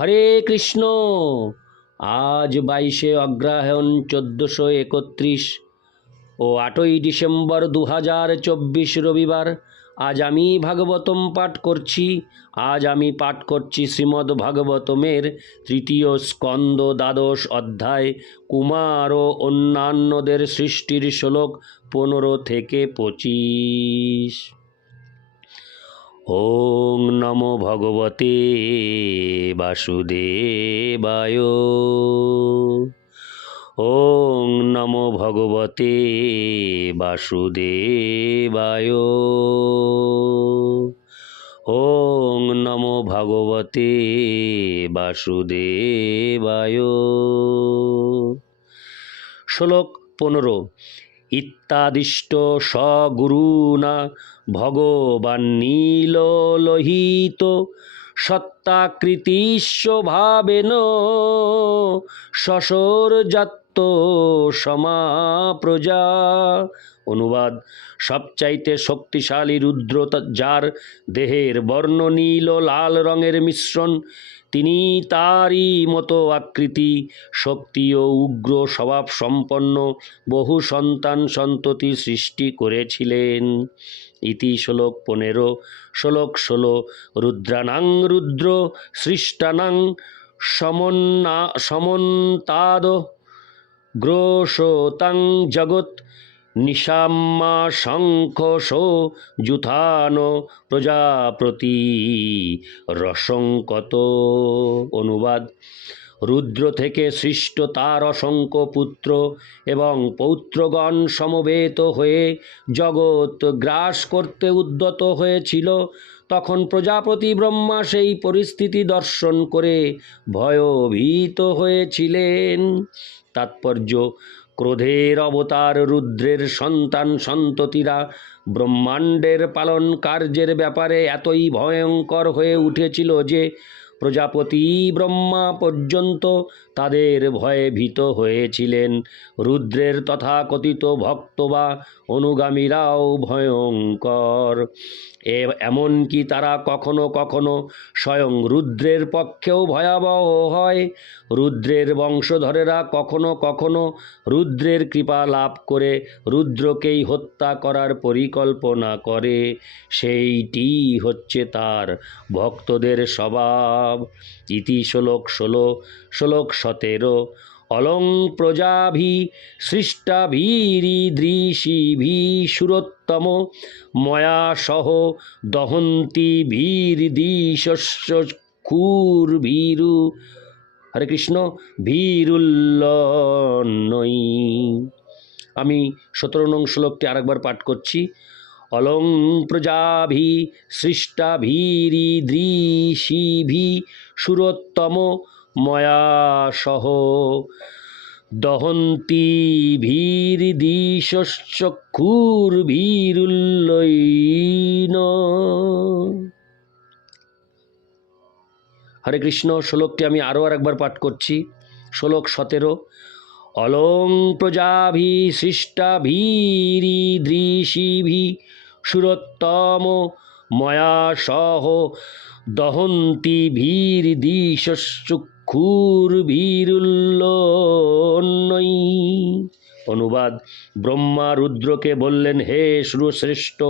হরে কৃষ্ণ। আজ বাইশে অগ্রহায়ণ চোদ্দোশো একত্রিশ ও আটই ডিসেম্বর দু হাজার চব্বিশ রবিবার। আজ আমি ভাগবতম পাঠ করছি। আজ আমি পাঠ করছি শ্রীমদ্ ভাগবতমের তৃতীয় স্কন্দ দ্বাদশ অধ্যায়। কুমার ও অন্যান্যদের সৃষ্টির শ্লোক পনেরো থেকে পঁচিশ। ওং নমো ভগবতে বাসুদেবায়। ওং নমো ভগবতে বাসুদেবায়। ওং নমো ভগবতে বাসুদেবায়। শ্লোক পনেরো। ইত্যাদিষ্ট সগুরুনা ভগবান নীল লোহিত সত্তাকৃতিশ্বভাবেন নীলোহিত সত্তাকৃতিস্বভাবেন শশোরজাত্য সমাপ্রজা। অনুবাদ, সবচাইতে শক্তিশালী রুদ্রতা যার দেহের বর্ণ নীল লাল রঙের মিশ্রণ, তিনি তারই মতো আকৃতি, শক্তি ও উগ্র স্বভাব সম্পন্ন বহু সন্তান সন্ততি সৃষ্টি করেছিলেন। ইতি শ্লোক পনেরো। শ্লোক ষোলো, রুদ্রানাং রুদ্র সৃষ্টানাং সমন্না, সমন্তাদ গ্রোশোতাং জগৎ নিশাম্মা শঙ্খ সো যুথান প্রজাপতি রসঙ্কত অনুবাদ। রুদ্র থেকে সৃষ্ট তার অসংখ্য পুত্র এবং পৌত্রগণ সমবেত হয়ে জগৎ গ্রাস করতে উদ্যত হয়েছিল, তখন প্রজাপতি ব্রহ্মা সেই পরিস্থিতি দর্শন করে ভয়ভীত হয়েছিলেন। তাৎপর্য, ক্রোধের অবতার রুদ্রের সন্তান সন্ততিরা ব্রহ্মাণ্ডের পালন কার্যের ব্যাপারে এতই ভয়ঙ্কর হয়ে উঠেছিল যে প্রজাপতি ব্রহ্মা পর্যন্ত তাদের ভয়ে ভীত হয়েছিলেন। রুদ্রের তথাকথিত ভক্ত বা অনুগামীরাও ভয়ঙ্কর। এ, এমনকি তারা কখনো কখনো স্বয়ং রুদ্রের পক্ষেও ভয়াবহ হয়। রুদ্রের বংশধরেরা কখনো কখনো রুদ্রের কৃপা লাভ করে রুদ্রকেই হত্যা করার পরিকল্পনা করে। সেইটি হচ্ছে তার ভক্তদের স্বভাব। ইতি শ্লোক ষোলো, শ্লোক সতেরো। অলং প্রজাভি সৃষ্টাভীরি দৃশিভি সুরোত্তম। ময়া সহ দহন্তি ভীর দিশস্য খুর ভীরু। হরে কৃষ্ণ ভীরুল্লনই আমি সতেরো নং শ্লোকটি আরেকবার পাঠ করছি। অলং প্রজাভি সৃষ্টাভীরি দৃশিভি সুরোত্তম। ময়া সহ দহন্তি ভীর দিশস্যক্ষুর ভীরুল্লইন হরে কৃষ্ণ, শ্লোকটি আমি আরও আরেকবার পাঠ করছি। শ্লোক সতেরো, অলং প্রজাভি সৃষ্টাভীরি দৃশিভি সুরোত্তম ময়া সহ দহন্তি ভীর ভীরুল্লনই অনুবাদ, ব্রহ্মা রুদ্রকে বললেন, হে সুরশ্রেষ্ঠ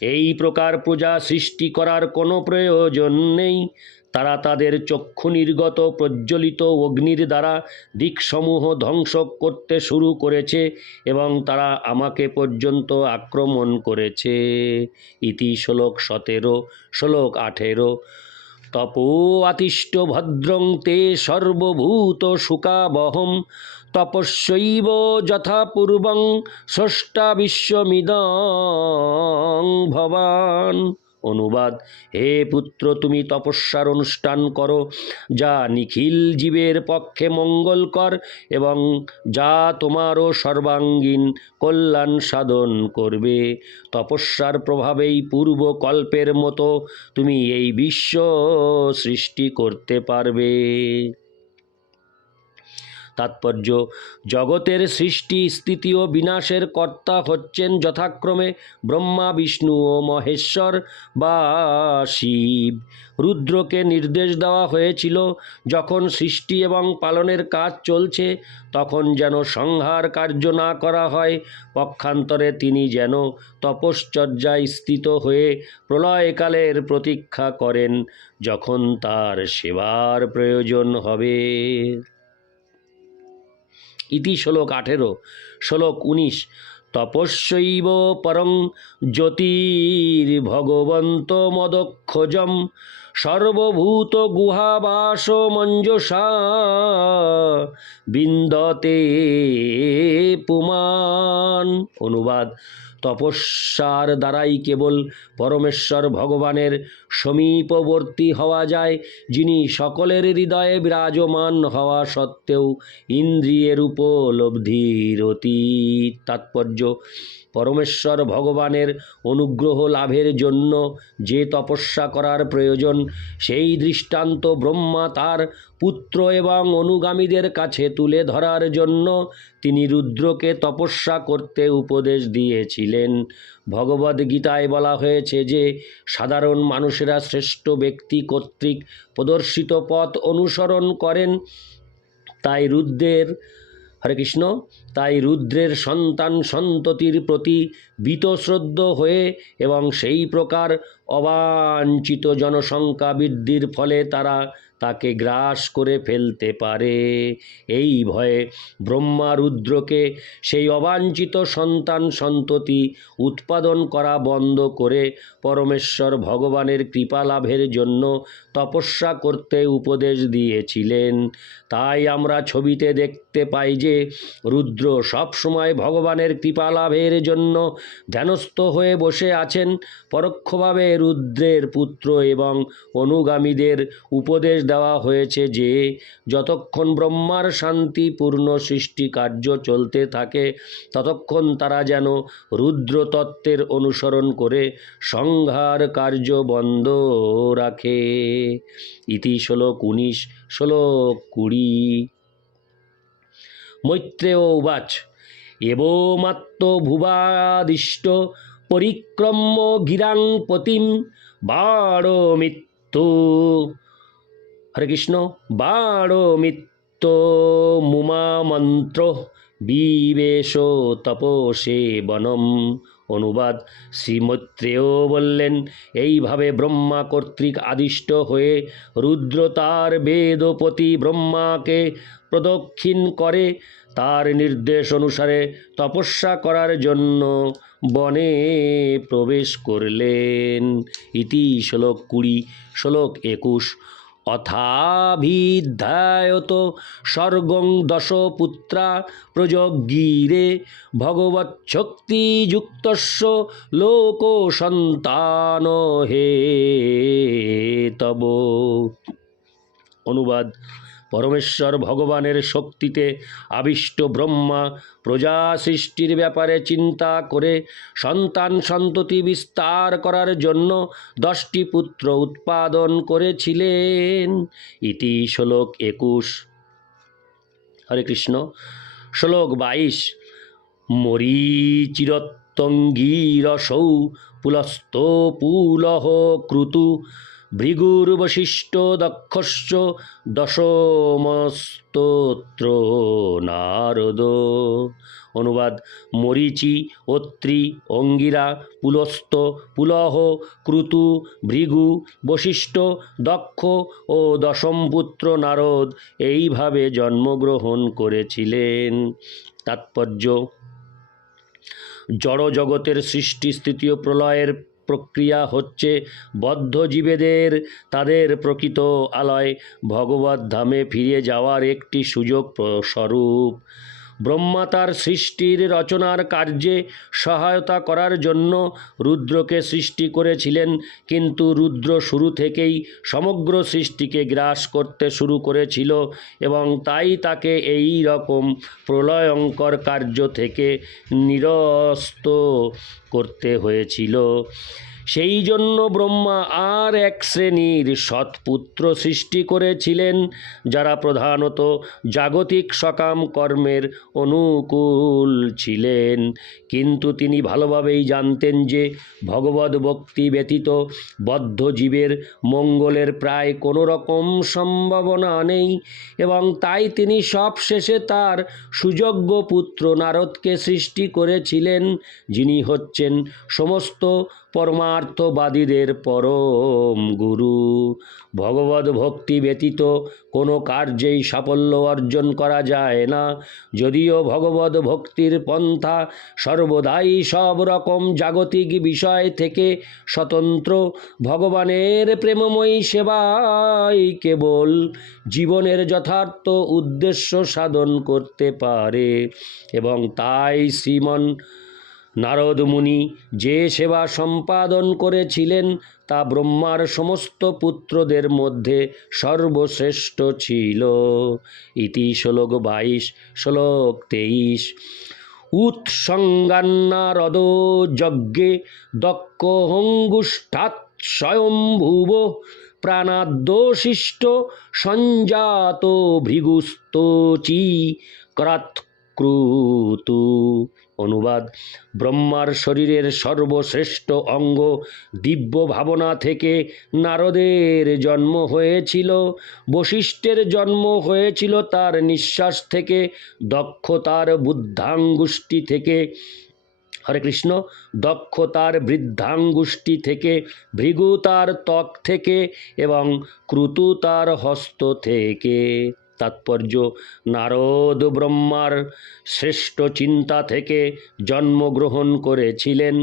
এই প্রকার প্রজা সৃষ্টি করার কোনো প্রয়োজন নেই। তারা তাদের চক্ষু নির্গত, প্রজ্বলিত অগ্নির দ্বারা দিকসমূহ ধ্বংস করতে শুরু করেছে এবং তারা আমাকে পর্যন্ত আক্রমণ করেছে। ইতি শ্লোক সতেরো, শ্লোক আঠেরো। তপো আতিষ্ঠ ভদ্রং তে সর্বভূত শুকাবহম তপস্যৈব যথা পূর্বং স্রষ্টা বিশ্বমিদং ভবান। অনুবাদ। হে পুত্র, তুমি তপস্যার অনুষ্ঠান করো, যা নিখিল জীবের পক্ষে মঙ্গলকর এবং যা তোমারও সর্বাঙ্গীন কল্যাণ সাধন করবে। তপস্যার প্রভাবেই পূর্বকল্পের মতো তুমি এই বিশ্ব সৃষ্টি করতে পারবে। তাৎপর্য। জগতের সৃষ্টি, স্থিতি ও বিনাশের কর্তা হচ্ছেন যথাক্রমে ব্রহ্মা, বিষ্ণু ও মহেশ্বর বা শিব। রুদ্রকে নির্দেশ দেওয়া হয়েছিল, যখন সৃষ্টি এবং পালনের কাজ চলছে, তখন যেন সংহার কার্য না করা হয়। পক্ষান্তরে তিনি যেন তপশ্চর্যায় স্থিত হয়ে প্রলয়কালের প্রতীক্ষা করেন, যখন তার সেবার প্রয়োজন হবে। ইতি শ্লোক আঠেরো। শ্লোক উনিশ তপস্যৈব পরং জ্যোতির্ভগবন্ত মদক্ষজম সর্বভূত গুহাবাস মঞ্জসা বিন্দতে পুমান। অনুবাদ, তপস্যার দ্বারাই কেবল পরমেশ্বর ভগবানের সমীপবর্তী হওয়া যায়, যিনি সকলের হৃদয়ে বিরাজমান হওয়া সত্ত্বেও ইন্দ্রিয়ের উপলব্ধির অতীত। তাৎপর্য, পরমেশ্বর ভগবানের অনুগ্রহ লাভের জন্য যে তপস্যা করার প্রয়োজন সেই দৃষ্টান্ত ব্রহ্মা তার পুত্র এবং অনুগামীদের কাছে তুলে ধরার জন্য তিনি রুদ্রকে তপস্যা করতে উপদেশ দিয়েছিলেন। ভগবদ্গীতায় বলা হয়েছে যে, সাধারণ মানুষেরা শ্রেষ্ঠ ব্যক্তি কর্তৃক প্রদর্শিত পথ অনুসরণ করেন, তাই রুদ্রের হরে কৃষ্ণ। তাই রুদ্রের সন্তান সন্ততির প্রতি বীতশ্রদ্ধ হয়ে এবং সেই প্রকার অবাঞ্ছিত জনসংখ্যা বৃদ্ধির ফলে তারা তাকে গ্রাস করে ফেলতে পারে। এই ভয়ে ব্রহ্মা রুদ্রকে সেই অবাঞ্ছিত সন্তান সন্ততি উৎপাদন করা বন্ধ করে পরমেশ্বর ভগবানের কৃপা লাভের জন্য তপস্যা করতে উপদেশ দিয়েছিলেন। তাই আমরা ছবিতে দেখতে পাই যে রুদ্র সবসময় ভগবানের কৃপা লাভের জন্য ধ্যানস্থ হয়ে বসে আছেন। পরোক্ষভাবে রুদ্রের পুত্র এবং অনুগামীদের উপদেশ দেওয়া হয়েছে যে, যতক্ষণ ব্রহ্মার শান্তিপূর্ণ সৃষ্টি কার্য চলতে থাকে, ততক্ষণ তারা যেন রুদ্র তত্ত্বের অনুসরণ করে সংহার কার্য বন্ধ রাখে। ইতি শ্লোক উনিশ, শ্লোক কুড়ি। মৈত্রেয় উবাচ এবমাত্ম ভুবাদিষ্ট পরিক্রম্য গিরাং পতিম বাড় মৃত্যু। হরে কৃষ্ণ। বাড় মিত্ত মুমা মন্ত্র। বিবেশ তপসে বনম। অনুবাদ শ্রীমৈত্রেয় বললেন, এইভাবে ব্রহ্মা কর্তৃক আদিষ্ট হয়ে রুদ্র তার বেদপতি ব্রহ্মাকে প্রদক্ষিণ করে, তার নির্দেশ অনুসারে তপস্যা করার জন্য বনে প্রবেশ করলেন। ইতি শ্লোক কুড়ি, শ্লোক একুশ। অথাভিধ্যায়ত স্বর্গং দশপুত্রা প্রযজ্ঞীরে ভগবচ্ছক্তিযুক্তস্য লোক সন্তান হে তব। অনুবাদ পরমেশ্বর ভগবানের শক্তিতে আবিষ্ট ব্রহ্মা প্রজা সৃষ্টির ব্যাপারে চিন্তা করে সন্তান সন্ততি বিস্তার করার জন্য দশটি পুত্র উৎপাদন করেছিলেন। ইতি শ্লোক একুশ। হরে কৃষ্ণ। শ্লোক বাইশ। মরীচিরত্তঙ্গীরসৌ পুলস্ত পুলহ ক্রুতু ভৃগুর্বশিষ্ট দক্ষস্য দশমস্তোত্র নারদ। অনুবাদ, মরিচি, অত্রি, অঙ্গিরা, পুলস্ত, পুলহ, ক্রুতু, ভৃগু, বশিষ্ঠ, দক্ষ ও দশমপুত্র নারদ এইভাবে জন্মগ্রহণ করেছিলেন। তাৎপর্য জড় জগতের সৃষ্টি স্থিতি ও প্রলয়ের প্রক্রিয়া হচ্ছে বদ্ধ জীবেদের তাদের প্রকৃত আলয়। ভগবত ধামে ফিরে যাওয়ার একটি সুযোগ স্বরূপ। ব্রহ্মা তার সৃষ্টির রচনার কার্যে সহায়তা করার জন্য রুদ্রকে সৃষ্টি করেছিলেন, কিন্তু রুদ্র শুরু থেকেই সমগ্র সৃষ্টিকে গ্রাস করতে শুরু করেছিল এবং তাই তাকে এই রকম প্রলয়ঙ্কর কার্য থেকে নিরস্ত করতে হয়েছিল। সেই জন্য ব্রহ্মা আর এক শ্রেণির সৎপুত্র সৃষ্টি করেছিলেন, যারা প্রধানত জাগতিক সকাম কর্মের অনুকূল ছিলেন। কিন্তু তিনি ভালোভাবেই জানতেন যে ভগবত ভক্তি ব্যতীত বদ্ধ জীবের মঙ্গলের প্রায় কোনো রকম সম্ভাবনা নেই এবং তাই তিনি সব শেষে তার সুযোগ্য পুত্র নারদকে সৃষ্টি করেছিলেন, যিনি হচ্ছেন সমস্ত পরমার্থবাদীদের পরম গুরু। ভগবত ভক্তি ব্যতীত কোনো কার্যেই সাফল্য অর্জন করা যায় না। যদিও ভগবত ভক্তির পন্থা সর্বদাই সব রকম জাগতিক বিষয় থেকে স্বতন্ত্র, ভগবানের প্রেমময়ী সেবাই কেবল জীবনের যথার্থ উদ্দেশ্য সাধন করতে পারে এবং তাই শ্রীমন নারদ মুনি যে সেবা সম্পাদন করেছিলেন, তা ব্রহ্মার সমস্ত পুত্রদের মধ্যে সর্বশ্রেষ্ঠ ছিল। ইতি শ্লোক বাইশ, শ্লোক তেইশ। উৎসঙ্গান্নারদ যজ্ঞে দক্ষ হঙ্গুষ্ঠাৎ স্বয়ম্ভুব প্রাণাদ্যোশিষ্ট সঞ্জাত ভৃগুস্তচি ক্রাতক্রুতু অনুবাদ, ব্রহ্মার শরীরের সর্বশ্রেষ্ঠ অঙ্গ, দিব্য ভাবনা থেকে নারদের জন্ম হয়েছিল, বশিষ্ঠের জন্ম হয়েছিল তার নিঃশ্বাস থেকে, দক্ষতার বুদ্ধাঙ্গুষ্টি থেকে, হরে কৃষ্ণ, দক্ষতার বৃদ্ধাঙ্গুষ্টি থেকে, ভৃগু তার ত্বক থেকে এবং ক্রুতু তার হস্ত থেকে। তাৎপর্য। নারদ ব্রহ্মার শ্রেষ্ঠ চিন্তা থেকে জন্মগ্রহণ করেছিলেন।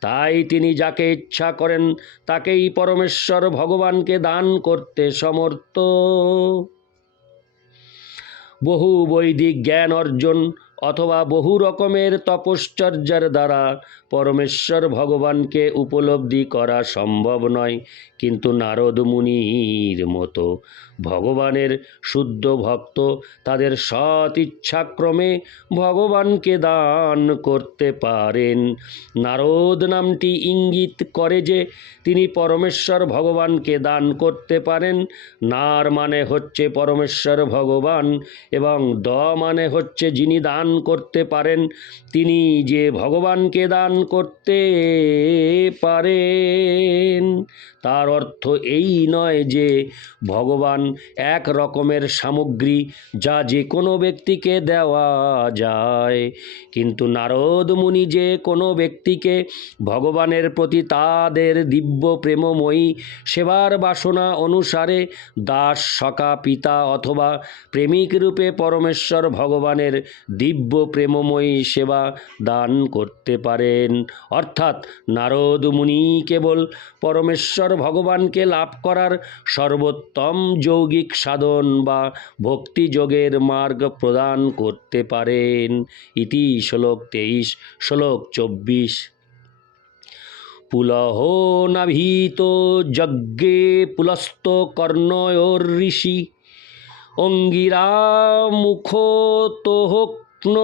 তাই তিনি যাকে ইচ্ছা করেন, তাকেই পরমেশ্বর ভগবানকে দান করতে সমর্থ। বহু বৈদিক জ্ঞান অর্জন অথবা বহু রকমের তপশ্চর্যার দ্বারা পরমেশ্বর ভগবানকে উপলব্ধি করা সম্ভব নয়। কিন্তু নারদ মুনির মতো ভগবানের শুদ্ধ ভক্ত তাদের সৎ ইচ্ছাক্রমে ভগবানকে দান করতে পারেন। নারদ নামটি ইঙ্গিত করে যে তিনি পরমেশ্বর ভগবানকে দান করতে পারেন। নার মানে হচ্ছে পরমেশ্বর ভগবান এবং দ মানে হচ্ছে যিনি দান করতে পারেন। তিনি যে ভগবানকে দান করতে পারেন। তার অর্থ এই নয় যে ভগবান এক রকমের সামগ্রী যা যে কোনো ব্যক্তিকে দেওয়া যায়। কিন্তু নারদ মুনি যে কোনো ব্যক্তিকে ভগবানের প্রতি তাদের দিব্য প্রেমময়ী সেবার বাসনা অনুসারে দাস সকা পিতা অথবা প্রেমিক রূপে পরমেশ্বর ভগবানের দিব্য প্রেমময়ী সেবা দান করতে পারেন অর্থাৎ নারদ মুনি কেবল পরমেশ্বর ভগবানকে লাভ করার সর্বোত্তম যৌগিক সাধন বা ভক্তিযোগের মার্গ প্রদান করতে পারেন। ইতি শ্লোক তেইশ, শ্লোক চব্বিশ। পুলহ নাভীত যজ্ঞে পুলস্ত কর্ণয়োর ঋষি। অঙ্গিরা মুখ তোহক্ন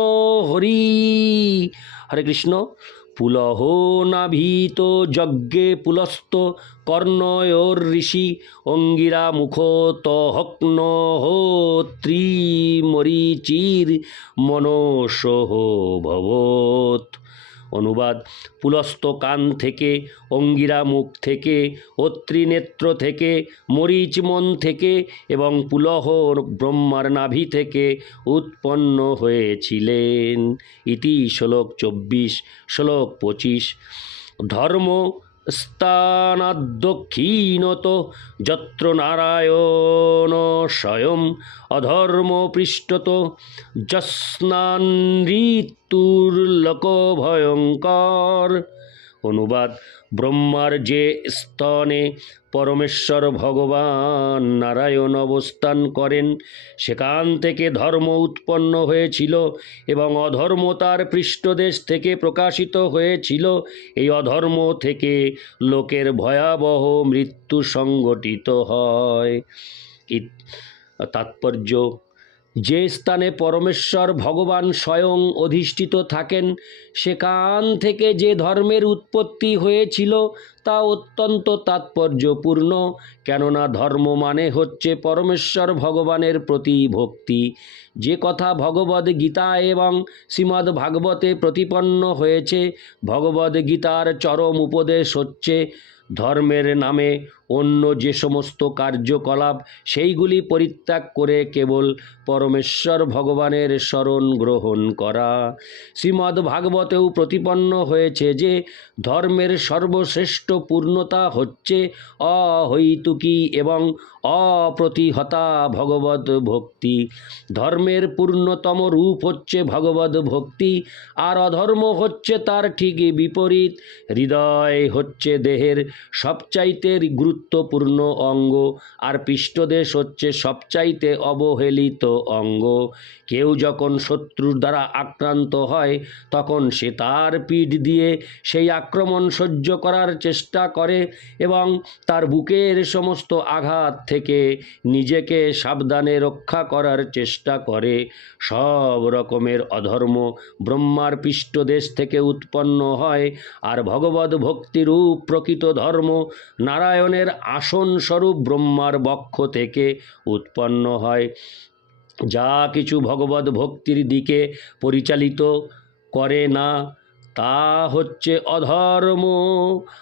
হরি। হরে কৃষ্ণ। পুলহ নাভীত যজ্ঞে পুলস্ত কর্ণয়োর ঋষি অঙ্গিরা মুখ তহক্ন হো ত্রিমরিচির মনসহ ভবত। অনুবাদ। পুলস্ত কান থেকে, অঙ্গিরা মুখ থেকে, অত্রিনেত্র থেকে, মরিচ মন থেকে এবং পুলহ ব্রহ্মার নাভি থেকে উৎপন্ন হয়েছিলেন। ইতি শ্লোক চব্বিশ, শ্লোক পঁচিশ। ধর্ম স্থানাদ্দক্ষিণত যত্র নারায়ণ স্বয়ং অধর্ম পৃষ্ঠত যস্নানৃতুর্লোক ভয়ঙ্কর অনুবাদ, ব্রহ্মার যে স্তনে পরমেশ্বর ভগবান নারায়ণ অবস্থান করেন, সেখান থেকে ধর্ম উৎপন্ন হয়েছিল এবং অধর্ম তার পৃষ্ঠদেশ থেকে প্রকাশিত হয়েছিল। এই অধর্ম থেকে লোকের ভয়াবহ মৃত্যু সংগঠিত হয়। তাৎপর্য যে স্থানে পরমেশ্বর ভগবান স্বয়ং অধিষ্ঠিত থাকেন, সেখান থেকে যে ধর্মের উৎপত্তি হয়েছিল তা অত্যন্ত তাৎপর্যপূর্ণ, কেননা ধর্ম মানে হচ্ছে পরমেশ্বর ভগবানের প্রতি ভক্তি। যে কথা ভগবদ গীতা এবং শ্রীমদ্ ভাগবতে প্রতিপন্ন হয়েছে, ভগবদ গীতার চরম উপদেশ হচ্ছে, ধর্মের নামে অন্য যে সমস্ত কার্যকলাপ, সেইগুলি পরিত্যাগ করে কেবল পরমেশ্বর ভগবানের স্মরণ গ্রহণ করা। শ্রীমদ্ ভাগবতেও প্রতিপন্ন হয়েছে যে, ধর্মের সর্বশ্রেষ্ঠ পূর্ণতা হচ্ছে অহৈতুকী এবং অপ্রতিহতা ভগবত ভক্তি। ধর্মের পূর্ণতম রূপ হচ্ছে ভগবত ভক্তি, আর অধর্ম হচ্ছে তার ঠিক বিপরীত। হৃদয় হচ্ছে দেহের সবচাইতে গুরুত্বপূর্ণ অঙ্গ, আর পৃষ্ঠদেশ হচ্ছে সবচাইতে অবহেলিত অঙ্গ। কেউ যখন শত্রুর দ্বারা আক্রান্ত হয়, তখন সে তার পিঠ দিয়ে সেই আক্রমণ সহ্য করার চেষ্টা করে এবং তার বুকের সমস্ত আঘাত থেকে নিজেকে সাবধানে রক্ষা করার চেষ্টা করে। সব রকমের অধর্ম ব্রহ্মার পৃষ্ঠদেশ থেকে উৎপন্ন হয়, আর ভগবত ভক্তিরূপ প্রকৃত ধর্ম নারায়ণের আসন স্বরূপ ব্রহ্মার বক্ষ থেকে উৎপন্ন হয়। যা কিছু ভগবত ভক্তির দিকে পরিচালিত করে না, তা হচ্ছে অধর্ম।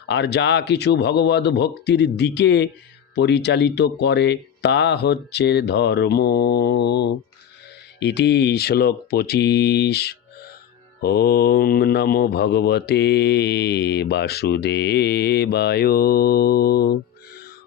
আর যা কিছু ভগবত ভক্তির দিকে পরিচালিত করে, তা হচ্ছে ধর্ম। ইতি শ্লোক পঁচিশ। ওং নমো ভগবতে বাসুদেবায়।